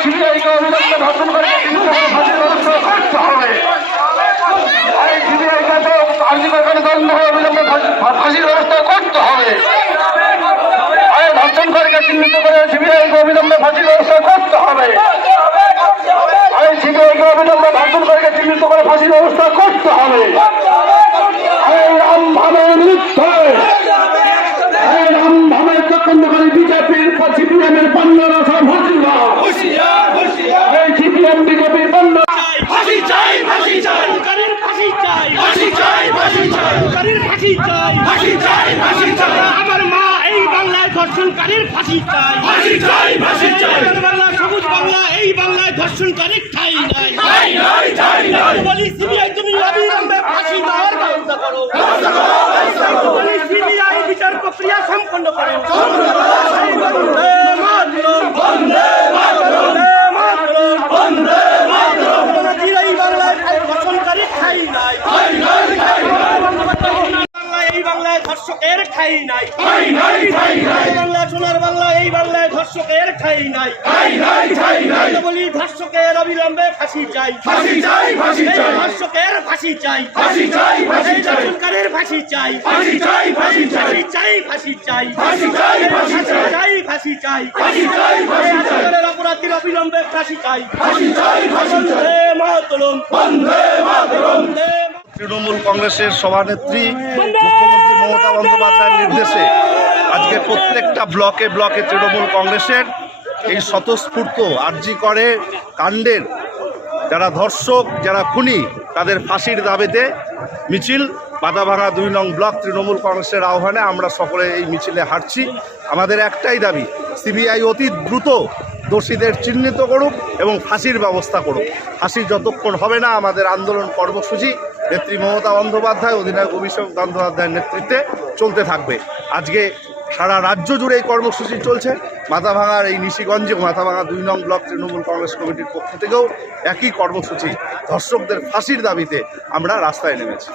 সিবিআইকে অবিলম্বে ধর্ষণ করে ফাঁসির ব্যবস্থা করতে হবে সিবিআইকে কার্যকর করে দণ্ড হয়ে অবিলম্বে ফাঁসির ব্যবস্থা করতে হবে আয় ধর্ষণ করে চিহ্নিত করে সিবিআইকে অবিলম্বে ফাঁসির ব্যবস্থা করতে হবে। আয় সিবিআইকে অবিলম্বে ধর্ষণ করে চিহ্নিত করে ফাঁসির ব্যবস্থা করতে হবে। আয় রাম ভাবের বিরুদ্ধে আয় রাম ভাবের চক্রান্তকারী বিজেপির সিপিএমের পান্নারা সব হাসিনা সিপিএম বিজেপির পান্না ফাঁসি চাই ফাঁসি চাই। ফাঁসি চাই। ফাঁসি চাই ফাঁসি চাই। ফাঁসি চাই। ফাঁসি চাই ফাঁসি চাই আমার মা এই বাংলায় ধর্ষণকারীর ফাঁসি চাই। ফাঁসি চাই ফাঁসি চাই। বাংলা সবুজ বাংলা এই বাংলায় ধর্ষণকারীর ঠাই নাই। ঠাই নাই ঠাই নাই। বলি সিবিআই তুমি অবিলম্বে ফাঁসি দেওয়ার ব্যবস্থা করো বলি সিবিআই বিচার প্রক্রিয়া সম্পন্ন করো বন্দে মাতরম বন্দে মাতরম বন্দে মাতরম এই বাংলায় ধর্ষণকারী ঠাই নাই বাংলা এই বাংলায় ধর্ষকের ঠাই নাই ঠাই নাই ঠাই নাই এই বাংলা সোনার বাংলা এই বাংলায় ধর্ষকের ঠাই নাই ঠাই নাই ঠাই নাই বলি ধর্ষকের অবিলম্বে ফাঁসি চাই ফাঁসি চাই ফাঁসি চাই ধর্ষকের ফাঁসি চাই ফাঁসি চাই ফাঁসি চাই ধর্ষণকারীর ফাঁসি চাই ফাঁসি চাই ফাঁসি চাই চাই ফাঁসি চাই ফাঁসি চাই ফাঁসি চাই চাই ফাঁসি চাই ফাঁসি চাই ফাঁসি চাই অপরাধীর অবিলম্বে ফাঁসি চাই ফাঁসি চাই ফাঁসি চাই বন্দে মাতরম বন্দে মাতরম বন্দে তৃণমূল কংগ্রেসের সভানেত্রী মুখ্যমন্ত্রী মমতা বন্দ্যোপাধ্যায়ের নির্দেশে আজকে প্রত্যেকটা ব্লকে ব্লকে তৃণমূল কংগ্রেসের এই স্বতঃস্ফূর্ত আর্জি করে কাণ্ডের। যারা ধর্ষক, যারা খুনি, তাদের ফাঁসির দাবিতে মিছিল বাদাভাঙা দুই নং ব্লক তৃণমূল কংগ্রেসের আহ্বানে আমরা সকলে এই মিছিলে হাঁটছি। আমাদের একটাই দাবি, সিবিআই অতি দ্রুত দোষীদের চিহ্নিত করুক এবং ফাঁসির ব্যবস্থা করুক। ফাঁসি যতক্ষণ হবে না, আমাদের আন্দোলন কর্মসূচি নেত্রী মমতা বন্দ্যোপাধ্যায়, অধিনায়ক অভিষেক বন্দ্যোপাধ্যায়ের নেতৃত্বে চলতে থাকবে। আজকে সারা রাজ্য জুড়ে এই কর্মসূচি চলছে। মাথাভাঙার এই নিশিগঞ্জে মাথাভাঙা দুই নং ব্লক তৃণমূল কংগ্রেস কমিটির পক্ষ থেকেও একই কর্মসূচি। ধর্ষকদের ফাঁসির দাবিতে আমরা রাস্তায় নেমেছি।